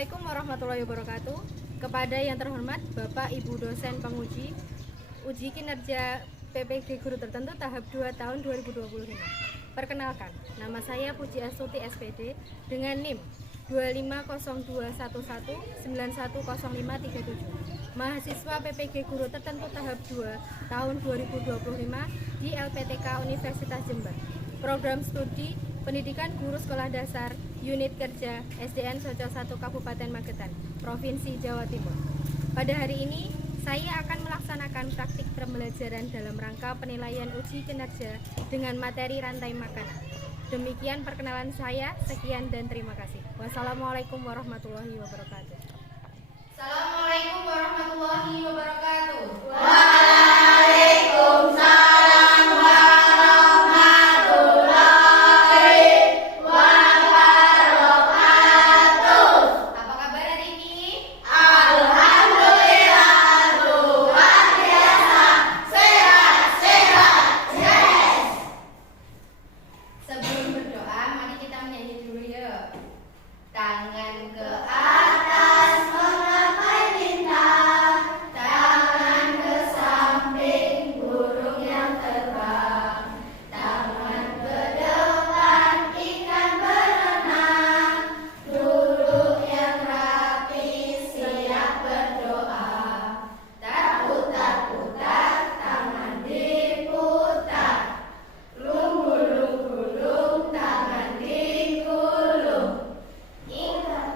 Assalamualaikum warahmatullahi wabarakatuh. Kepada yang terhormat Bapak Ibu dosen penguji uji kinerja PPG Guru Tertentu tahap 2 tahun 2025. Perkenalkan, nama saya Puji Astuti SPD dengan NIM 25021910537. Mahasiswa PPG Guru Tertentu tahap 2 tahun 2025 di LPTK Universitas Jember. Program studi Pendidikan Guru Sekolah Dasar Unit Kerja SDN Soco 1 Kabupaten Magetan, Provinsi Jawa Timur. Pada hari ini, saya akan melaksanakan praktik pembelajaran dalam rangka penilaian uji kinerja dengan materi rantai makanan. Demikian perkenalan saya, sekian dan terima kasih. Wassalamualaikum warahmatullahi wabarakatuh. Assalamualaikum warahmatullahi wabarakatuh. Waalaikumsalam warahmatullahi wabarakatuh. Apa kabar hari ini? Alhamdulillah luar biasa, sehat-sehat, yes. Sebelum berdoa, mari kita menyanyi dulu ya. Tangan ke Atas menggapai bintang, tangan ke samping burung yang terbang, tangan ke depan ikan berenang, duduk yang rapi siap berdoa, tak putar-putar tangan diputar, lunggulung-gulung tangan digulung. Ingat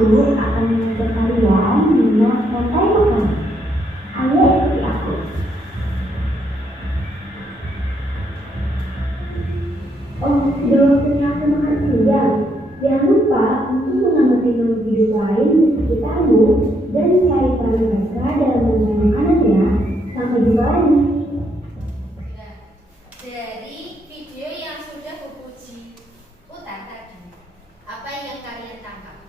Aku akan berkarya dengan rantai makanan. Ayo ikuti aku. Oh, sudah waktunya aku makan siang. Jangan lupa untuk mengamati makhluk hidup lain di sekitarmu dan cari peran mereka dalam rantai makanan ya. Sampai jumpa lagi. Dari video yang sudah kupuji putar tadi, apa yang kalian tangkap?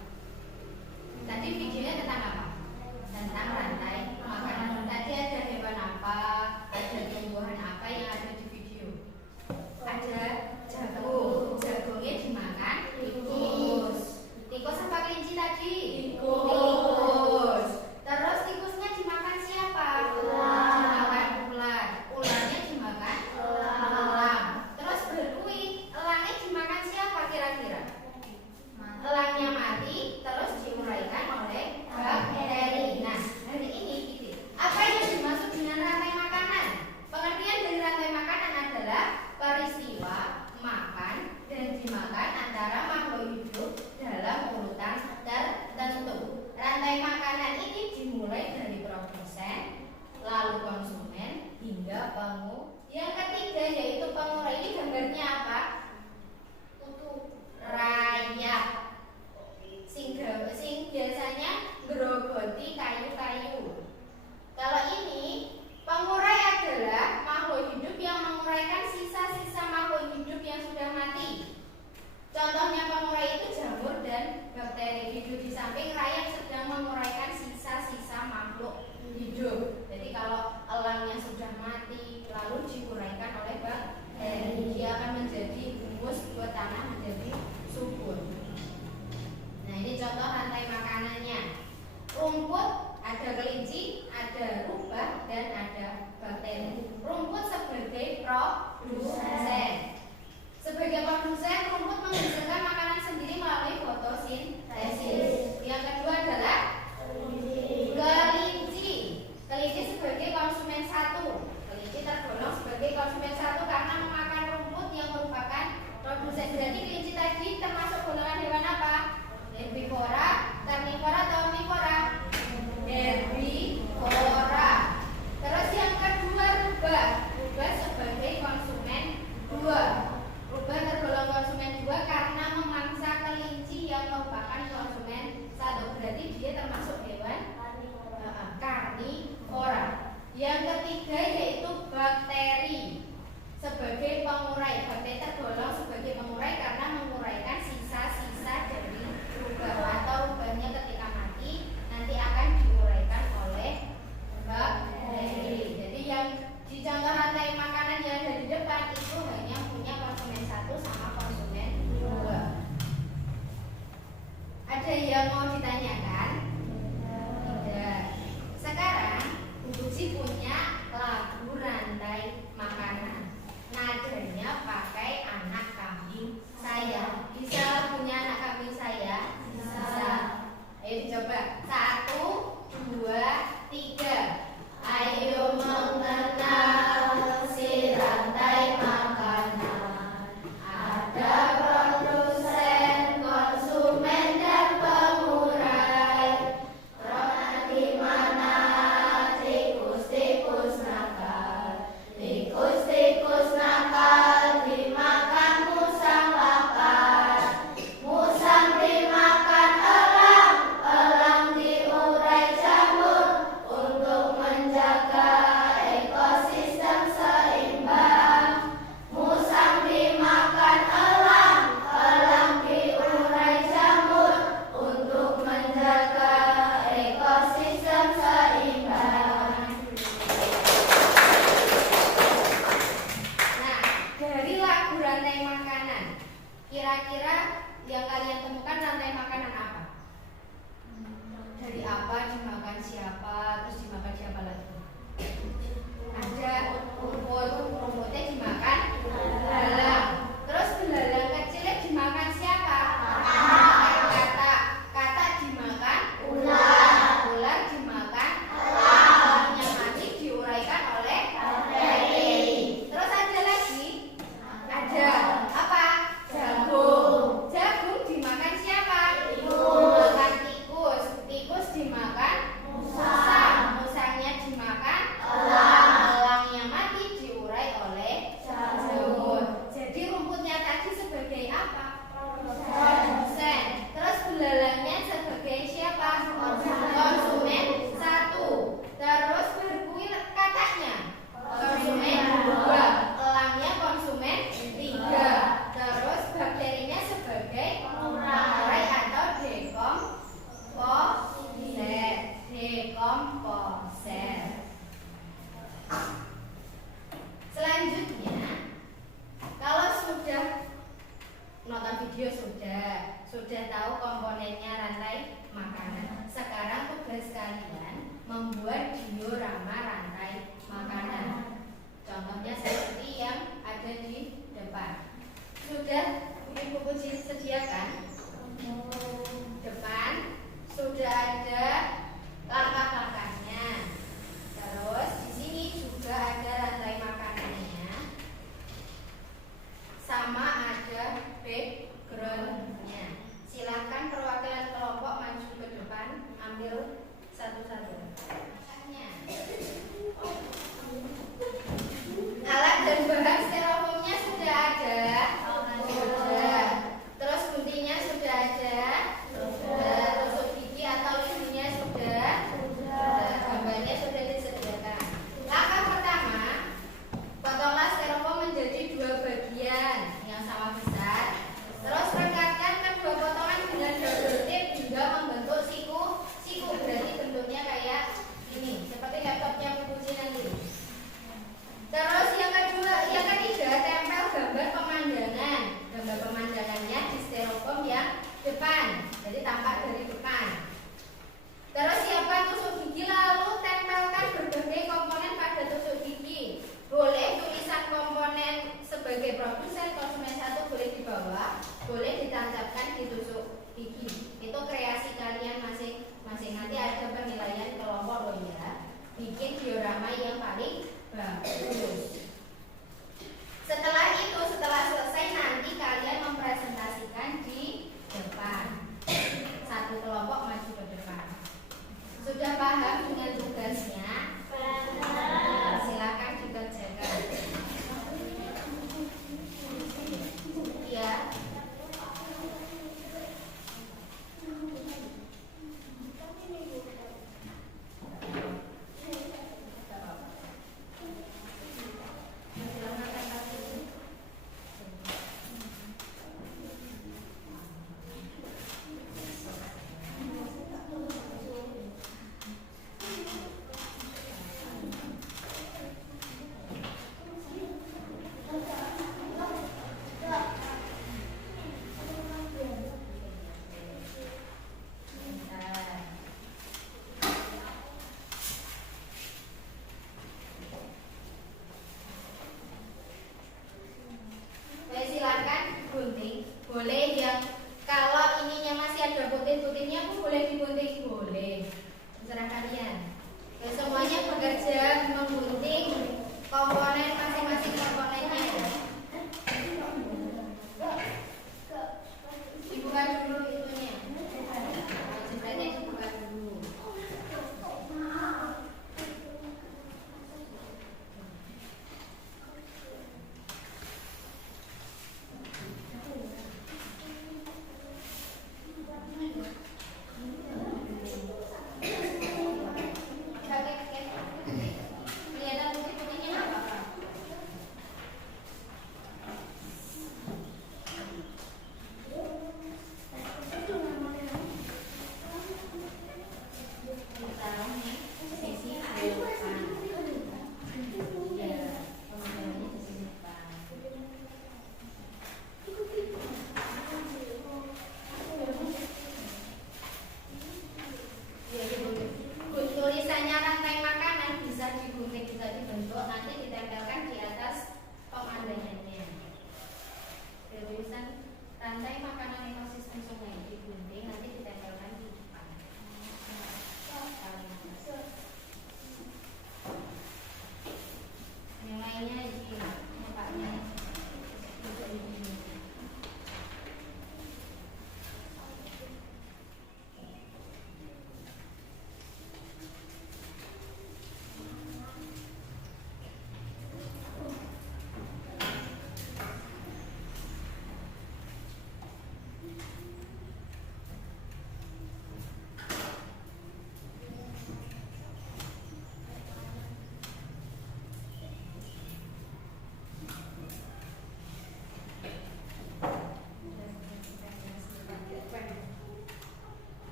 Tadi videonya tentang apa? Tentang rantai makanan. Tadi ada hewan apa? Ada tumbuhan apa yang ada di video? Ada jagung. Jagungnya dimakan tikus. Tikus apa kelinci tadi? Tikus. Terus tikusnya dimakan siapa? Dimakan ular. Ularnya dimakan elang. Terus beruih. Elangnya dimakan siapa kira-kira? Elangnya mati, terus diuraikan oleh bakteri. Nah, hari ini apa yang dimaksud dengan rantai makanan? Pengertian dari rantai makanan adalah peristiwa makan dan dimakan antara makhluk hidup dalam urutan tertentu. Rantai makanan ini dimulai dari produsen, lalu konsumen, hingga pengurai. Yang ketiga yaitu pengurai. Ini gambarnya apa? Rayap. Sing biasanya grogoti kayu-kayu. Kalau ini pengurai adalah makhluk hidup yang menguraikan sisa-sisa makhluk hidup yang sudah mati. Contohnya pengurai itu jamur dan bakteri. Hidup di samping rayap sedang menguraikan sisa-sisa makhluk hidup. Jadi kalau elangnya sudah mati lalu diuraikan oleh bakteri, dia akan menjadi humus buat tanah menjadi subur. Nah, ini contoh rantai makanannya. Rumput ada kelinci, ada rubah, dan ada bakteri. Rumput sebagai produsen. Sebagai produsen, rumput menghasilkan makanan sendiri melalui fotosintesis. Yang kedua adalah kelinci. Kelinci sebagai konsumen satu. Kelinci tergolong sebagai konsumen satu karena memakan rumput yang merupakan produsen. Berarti kelinci tadi termasuk golongan hewan apa? Herbivora, karnivora, atau omnivora? Herbivora. Terus yang kedua rubah. Rubah sebagai konsumen dua. Rubah tergolong konsumen dua karena memangsa kelinci yang merupakan konsumen satu. Berarti dia termasuk hewan karnivora. Yang ketiga yaitu bakteri sebagai pengurai. Bakteri tergolong sebagai pengurai karena menguraikan sisa-sisa dari rubah, atau rubahnya ketika mati nanti akan diuraikan oleh bakteri. Jadi yang di contoh rantai makanan yang ada di depan itu hanya punya konsumen satu sama konsumen dua. Ada yang mau ditanyakan? Tidak. Sekarang Bu Puji punya lagu rantai makanan. Nadanya pakai anak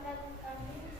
kesempatan kami